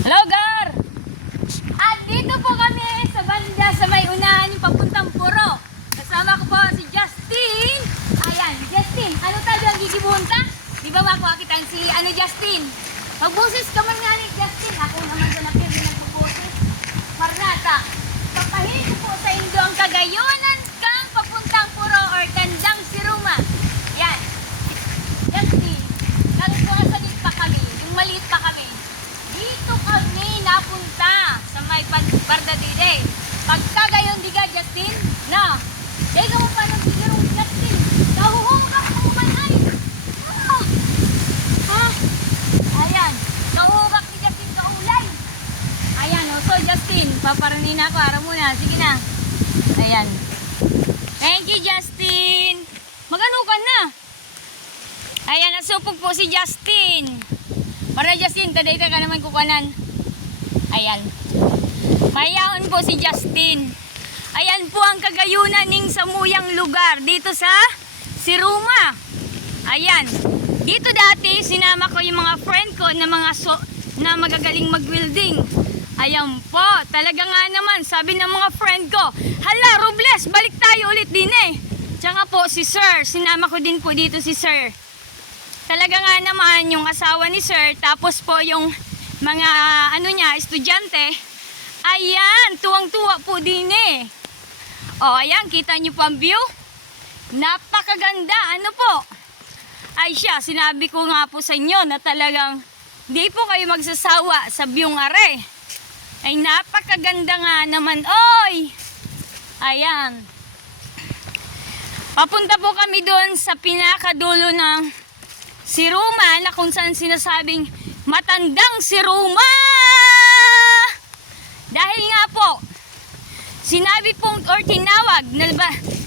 Hello, Gar! At dito po kami sa banda sa may unahan yung papuntang Puro. Kasama ko po si Justin. Ayan, Justin, ano tayo ang gigibunta? Di ba makuhakitan si Justin? Magbusis ka man nga ni Justin. Ako naman doon na pinag nagbubusis. Marnata, papahin ko po sa inyo ang kagayonan kang papuntang Puro or Tandang Siruma. Yan. Justin, nagpukasalit pa kami. Yung maliit pa kami. Dito kami napunta sa may Bardadide. Pagkagayon diga, Justin, na. Dega mo pa nung tigirong Justin. Nahuhong ka mo man ay. Ah. Ha? Ayan. Nahuhugak ni Justin kaulay. Ayan, o. So, Justin, paparanin ako. Araw muna. Sige na. Ayan. Thank you, Justin. Magano ka na? Ayan, nasupog po si Justin. Para Justin, taday ka naman kukanan. Ayan. Mayaon po si Justin. Ayan po ang kagayunan ng samuyang lugar dito sa Siruma. Ayan. Dito dati, sinama ko yung mga friend ko na magagaling mag-welding. Ayan po. Talaga nga naman, sabi ng mga friend ko, hala, Robles, balik tayo ulit din eh. Tsaka po si Sir, sinama ko din po dito si Sir. Talaga nga naman yung asawa ni Sir, tapos po yung mga estudyante, ayan, tuwang-tuwa po din eh. O, ayan, kita nyo po ang view. Napakaganda, ano po? Ay siya, sinabi ko nga po sa inyo na talagang di po kayo magsasawa sa view ng are. Ay napakaganda nga naman, oy! Ayan. Papunta po kami doon sa pinakadulo ng Siruma na kung saan sinasabing matandang Siruma. Dahil nga po, sinabi pong or tinawag na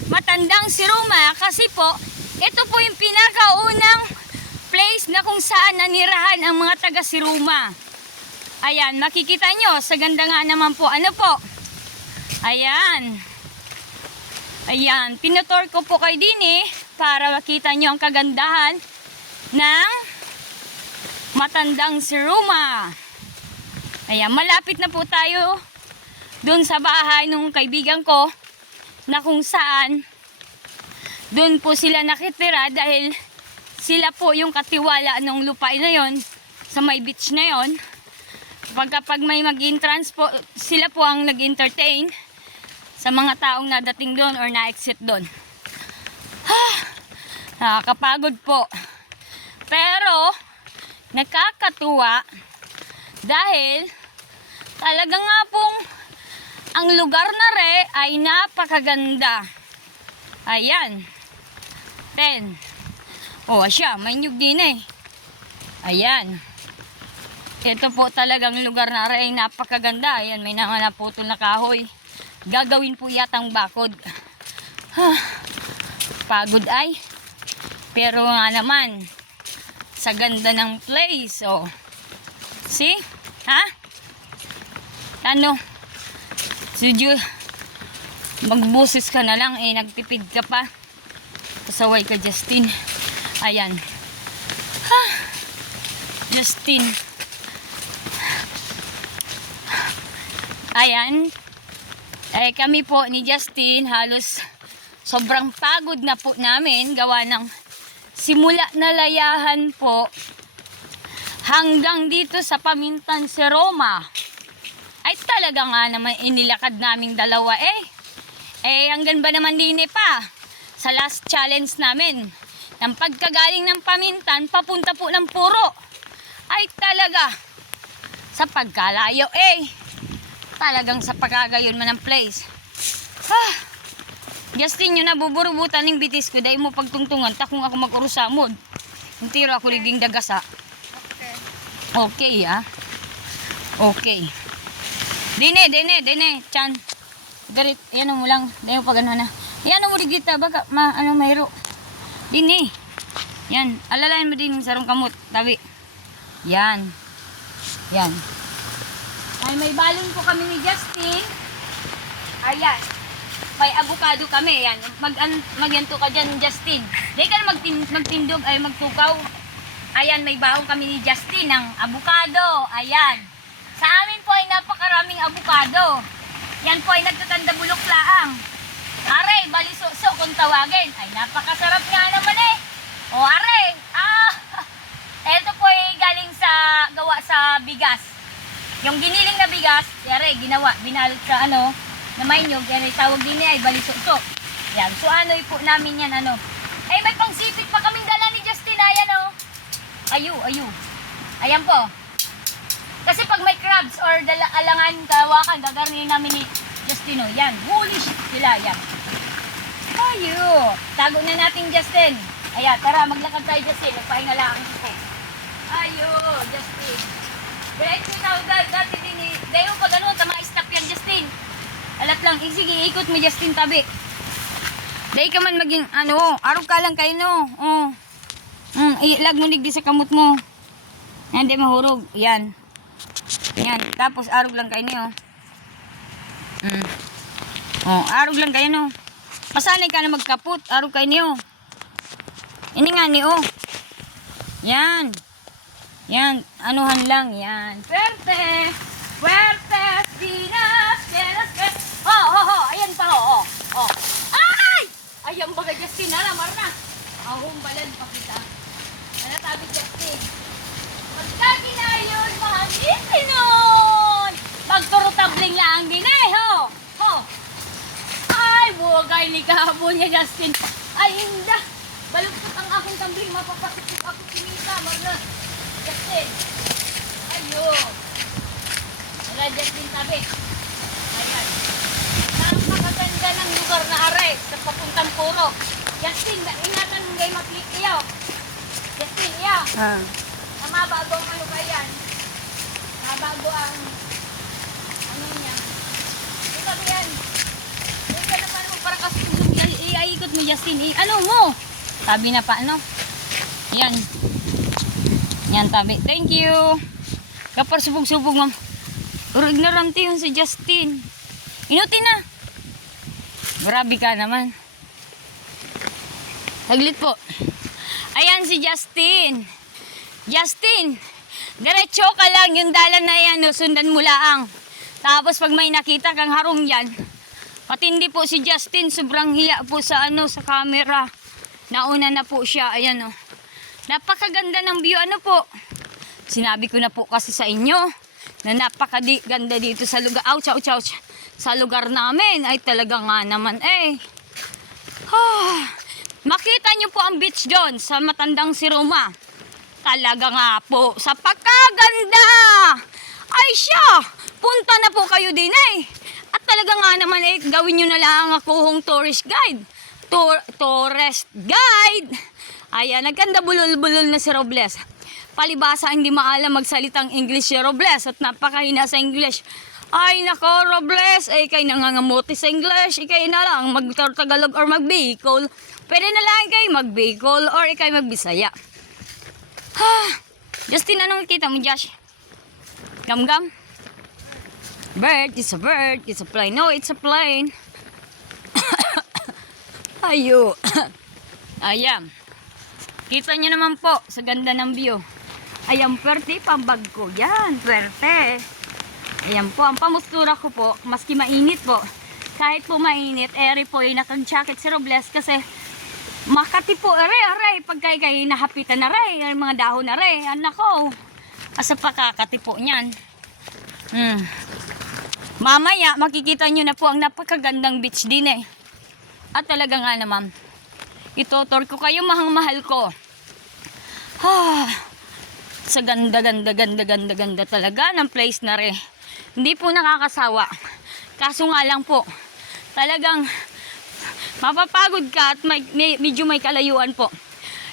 matandang Siruma kasi po, ito po yung pinakaunang place na kung saan nanirahan ang mga taga Siruma. Ayan, makikita nyo, sa ganda nga naman po, ano po? Ayan. Ayan, pinutor ko po kayo din eh, para makita nyo ang kagandahan ng matandang Siruma. Ayan, malapit na po tayo doon sa bahay ng kaibigan ko na kung saan doon po sila nakitira dahil sila po yung katiwala ng lupain na yon sa may beach na yon. Kapag may mag-entrance po, sila po ang nag-entertain sa mga taong nadating doon or na-exit doon. Nakakapagod po. Pero, nakakatuwa dahil talaga nga pong ang lugar na ay napakaganda. Ayan. 10. Oh, siya, may nyug din eh. Ayan. Ito po talagang lugar na ay napakaganda. Ayan, may naputol na kahoy. Gagawin po yatang bakod. Pagod ay. Pero nga naman, sa ganda ng place, oh. See? Ha? Ano? Sudyo, magbusis ka na lang, eh, nagtipid ka pa. Pasaway ka, Justin. Ayan. Ha? Justin. Ayan. Eh, kami po ni Justin, halos sobrang pagod na po namin, gawa ng simula na layahan po hanggang dito sa Pamintan Siroma. Ay talaga nga naman inilakad naming dalawa eh. Eh hanggang ba naman din pa sa last challenge namin. Ng pagkagaling ng Pamintan, papunta po ng Puro. Ay talaga sa pagkalayo eh. Talagang sa pagkagayon man ng place. Justin, yun nabuburubutan ng bitis ko dahil mo pagtungtungan takong ako mag-urusamod. Intiro ako liging dagasa. Okay, ah. Okay. Dine, chan. Garit, yan mo lang. Dahil mo pag ano na. Yan mo ligita, baka mayro. Dine. Yan, alalayan mo din yung sarong kamot. Tabi. Yan. Yan. Ay, may balon po kami ni Justin. Ayan. May avocado kami. Yan. Magyanto ka dyan, Justin. Di ka na magtindog, ay magtukaw. Ayan, may baong kami ni Justin ng avocado. Ayan. Sa ay napakaraming abukado. Yan po ay nagtatanda bulok laang. Aray, baliso-so kung tawagin. Ay, napakasarap nga naman eh. O, aray, eto po ay galing sa, gawa sa bigas. Yung giniling na bigas, aray, ginawa, binalot sa ano, na may nyog, yan ay tawag din ay baliso-so. Yan, so ano po namin yan, ano. Ay, may pangsipit pa kaming dala ni Justin, ayan o. Ayu. Ayan po. Kasi pag may crabs or alangan, kawakan, gagarnin namin ni Justino. Yan, huli sila, yan. Ayo. Tago na natin, Justin. Ayan, tara, maglakad tayo, Justin. Nagpahinga lang ako. Ayo, Justin. Diretso na, dati din eh. Dahil pag ano, tama-stop yan, Justin. Alat lang, sige, ikot mo, Justin, tabi. Dahil ka man maging, ano, araw ka lang kayo, no? Oh. Ilag mo ligdi sa kamot mo. Yan, di mahurog. Yan. Yan. Tapos, arog lang kayo niyo. Arog lang kayo, no? Masanay ka na magkaput. Arog kayo niyo. Ini nga niyo. Yan. Yan. Anuhan lang. Yan. Pwerte. Pwerte. Pinas. Pinas. Ho. Ayan pa, ho. Ay! Ayan baga, Justin. Alamar na. Ahumbalan pa kita. Tabi Justin. Magkaginayon, mahalitin nun. Magturutabling lang din eh, ho. Ay, bugay ni kahapon niya, Justin. Ay, hindi. Baluktot ang akong tumbling. Mapapasukot ako sinita. Justin. Ayun. Wala, Justin, tabi. Ayan. Napakaganda ng lugar na aray sa papuntang puro. Justin, ingatan mo ngay maklik iyo. Justin, iya. Mabago ang ano ba yan? Mabago ang ano niya. Ito ba yan? Ito na paano mo parang kasi iikot mo, Justin. Ano mo? Tabi na pa, ano? Yan. Yan, tabi. Thank you. Kapar subog-subog, ma'am. Pero ignorante yun si Justin. Inutin na. Grabe ka naman. Saglit po. Ayan si Justin. Justin, diretso ka lang yung dalan na yan, no, sundan mo laang. Tapos pag may nakita kang harong yan, patindi po si Justin, sobrang hiya po sa ano, sa camera. Nauna na po siya, ayan o. Napakaganda ng view, ano po. Sinabi ko na po kasi sa inyo, na napakaganda dito sa lugar, ouch, sa lugar namin, ay talaga nga naman eh. Makita nyo po ang beach doon sa matandang si Roma. Talaga nga po, sa pagkaganda! Ay siya! Punta na po kayo din eh. At talaga nga naman eh, gawin nyo na lang akong tourist guide. Tourist guide! Ayan, nagkanda bulol-bulol na si Robles. Palibasa hindi maalam magsalitang English si Robles at napakahina sa English. Ay nako, Robles, ay kay nangangamuti sa English, ikay na lang mag-Tagalog or mag-Bicol. Pwede na lang kay mag-Bicol or ikay mag-Bisaya. Justin, anong kita mo, Josh? Gam-gam? Bird, it's a bird, it's a plane. No, it's a plane. Ayo. Ayan. Kita nyo naman po sa ganda ng view. Ayan, pwerte, pambag ko. Yan, pwerte. Ayan po, ang pamustura ko po, maski mainit po. Kahit po mainit, ere po yung nakag-jacket si Robles kasi Makati po, aray, pagka kayo nahapitan na rin, mga dahon na rin, anak ko. Asa pa kakati po niyan. Mamaya, makikita nyo na po ang napakagandang beach din eh. At talaga nga naman, itutor ko kayo, mahal ko. Sa ganda talaga ng place na rin. Hindi po nakakasawa. Kaso nga lang po, talagang mapapagod ka at medyo may kalayuan po.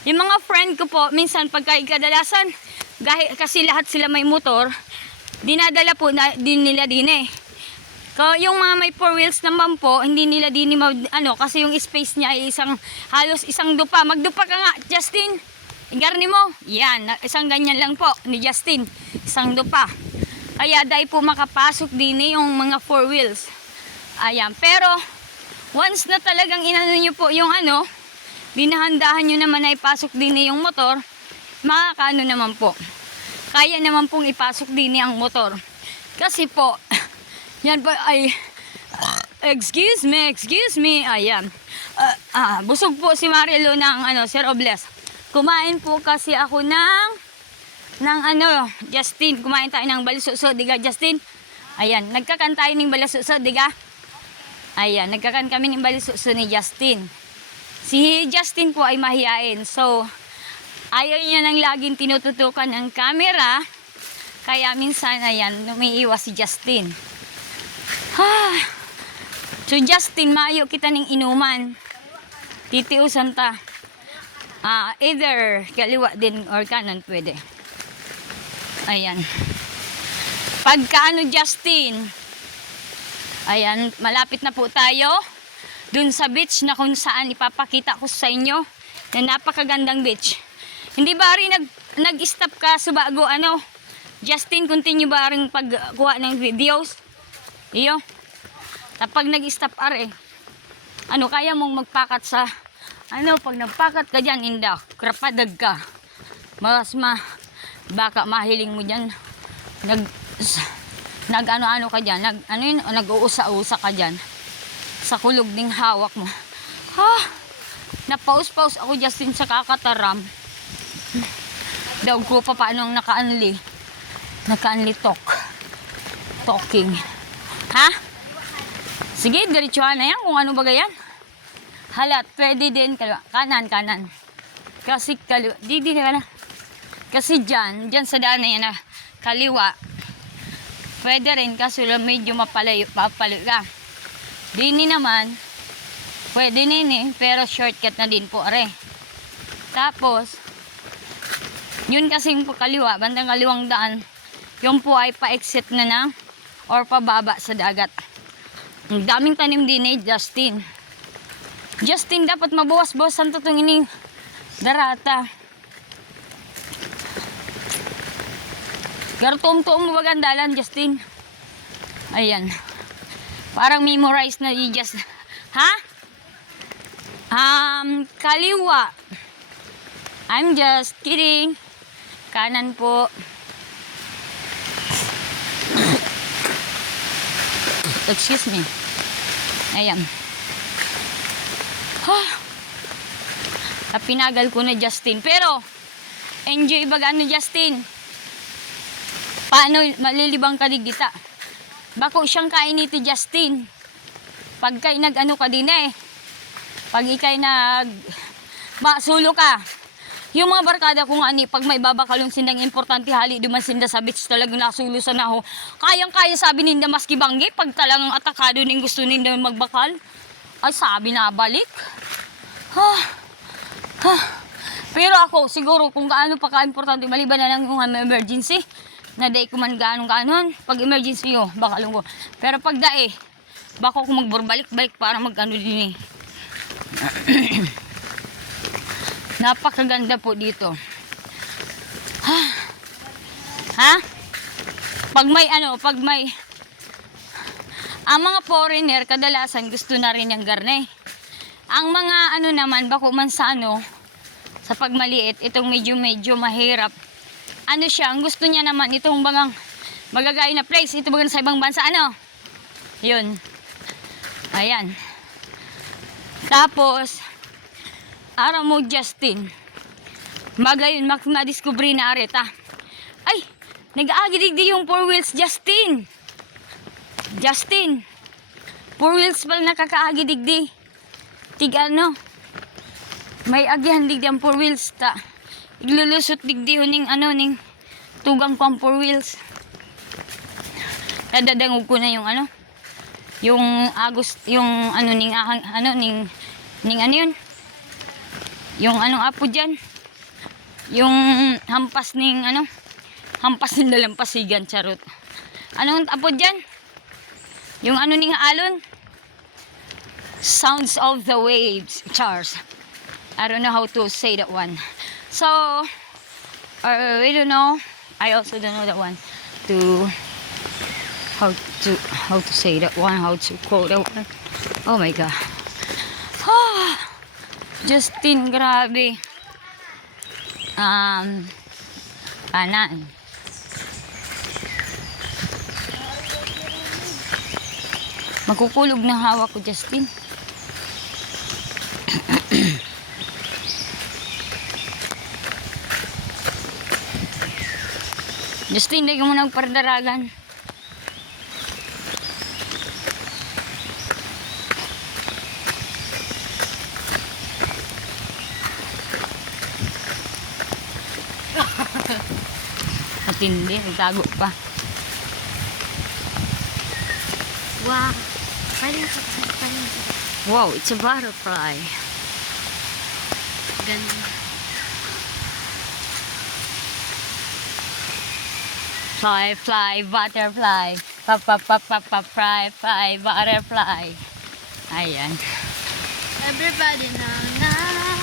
Yung mga friend ko po, minsan pagka kadalasan, kasi lahat sila may motor, dinadala po din nila din eh. Yung mga may 4 wheels naman po, hindi nila din kasi yung space niya ay halos isang dupa. Magdupa ka nga, Justin. Igarni mo. Yan, isang ganyan lang po ni Justin. Isang dupa. Kaya dahil po makapasok din yung mga 4 wheels. Ayan, pero once na talagang inano nyo po yung dinahandahan nyo naman na ipasok din yung motor, makakaano naman po. Kaya naman pong ipasok din ang motor. Kasi po, yan po ay, excuse me, ayan. Busog po si Marielo ng Sir Obles. Kumain po kasi ako ng Justin, kumain tayo ng balisuso, diga Justin? Ayan, nagkakan tayo ng balisuso, diga? Ayan, nagkakan kami ng balisuso ni Justin. Si Justin po ay mahiyain, so ayaw niya nang laging tinututukan ng camera, kaya minsan, ayan, umiiwas si Justin. So Justin, maayo kita ng inuman. Titiusan ta. Either kaliwa din or kanan pwede. Ayan. Pagka Justin, ayan, malapit na po tayo dun sa beach na kung saan ipapakita ko sa inyo na napakagandang beach. Hindi ba rin nag-stop ka sa bago Justin, continue ba rin pagkuha ng videos? Iyo. Kapag nag-stop kaya mong magpakat sa pag nagpakat ka dyan, inda, krapadag ka. Baka mahiling mo dyan. Nag-ano ka dyan, nag-uusa-usa ka dyan. Sa kulog ng hawak mo. Napaus-paus ako Justin sa kakataram. Daw ko pa paano naka-unli talking. Sige, diretsuhan na yan kung ano ba yan. Halat, pwede din kanan. Kasi kaliwa, di na. Kasi dyan sa daan na yan kaliwa. Pwede rin kasi medyo mapalayo ka. Dini naman, pwede pero shortcut na din po Tapos, yun kasing po kaliwa, bandang kaliwang daan, yung po ay pa-exit na or pababa sa dagat. Ang daming tanim din Justin. Justin, dapat mabawas-bawasan to itong ining darata. Gartom-tom mo bagandalan, Justin. Ayan. Parang memorize na just. Kaliwa. I'm just kidding. Kanan po. Excuse me. Ayan. Pinagal ko na Justin. Pero, enjoy baga Justin. Paano malilibang ka digita? Bako siyang kainiti Justin. Pag kay ka din Pag ikay masulo ka. Yung mga barkada ko pag may babakalong sindang importante hali duman sinda sa beach talagang nasulo sa naho. Kayang-kaya sabi ninda maski banggi pag talagang atakado ning gusto ninda magbakal. Ay sabi na balik. Pero ako siguro kung gaano pa ka-importante maliban na lang yung emergency na day ko man ganon pag emergency baka lunggo. Pero pag baka ko magburbalik-balik para din Napakaganda po dito. Pag may ang mga foreigner kadalasan gusto na rin yung garne. Ang mga naman bako man sa sa pagmaliit, itong medyo mahirap. Siya, ang gusto niya naman itong magagay na place, ito bagang sa ibang bansa Yun. Ayan. Tapos araw mo Justin. Magayon madiscovery na areta. Ay, nag-aagidigdi yung 4 wheels Justin. Justin. 4 wheels pala nakakaagidigdi. May agihan digdi ang 4 wheels ta. Iglulusot digdi ning tugang pang 4 wheels. Dadadangog ko na yung yung agos yung ning yun. Yung apo diyan. Yung hampas ning hampas ng dalampasigan charot. Anong apo diyan? Yung ning alon. Sounds of the waves, Charles. I don't know how to say that one. So, I don't know. I also don't know that one. How to say that one. How to quote that one. Oh my God. Justin, grabe. Kanan. Magkukulog na hawak ko, Justin. Justin, hindi ka mo nagpardaragan. Matindi, nagtago pa. Wow. Paling. Wow, it's a butterfly. Ganda. Fly, fly, butterfly. Pa, pa, pa, pa, pa, fly, fly, butterfly. Ayan. Everybody now.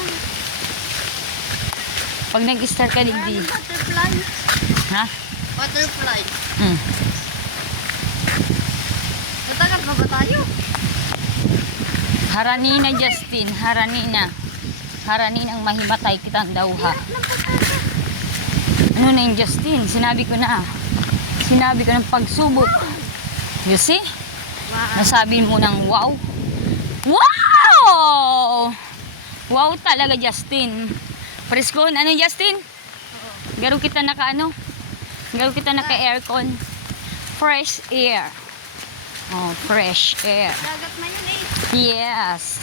Pag nag-start ka, hindi. Butterfly. Ha? Butterfly. Hmm. Matagal pa ba tayo? Haranina, Justin. Haranina. Haraninang mahimatay kitang dawha. Ano na yung Justin? Sinabi ko na. Sinabi ko ng pagsubok. You see? Wow. Nasabi mo ng wow. Wow! Wow talaga, Justin. Preskon, ano Justin? Garo kita naka ano? Garo kita naka aircon. Fresh air. Oh, fresh air. Dagat na yun eh. Yes.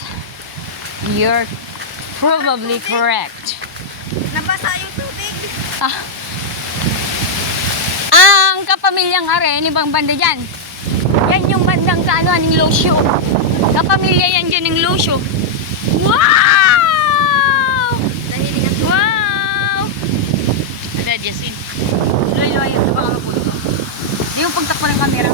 You're probably correct. Nabasa yung tubig. Ah. Ang kapamilyang are, ibang banda dyan. Yan yung bandang kaano, aning losyo. Kapamilya yan dyan ng losyo. Wow! Dahil nga Wow! Ada, Jessin. Loy-loy, ito baka mapuno. Di yung pagtakpan ng camera.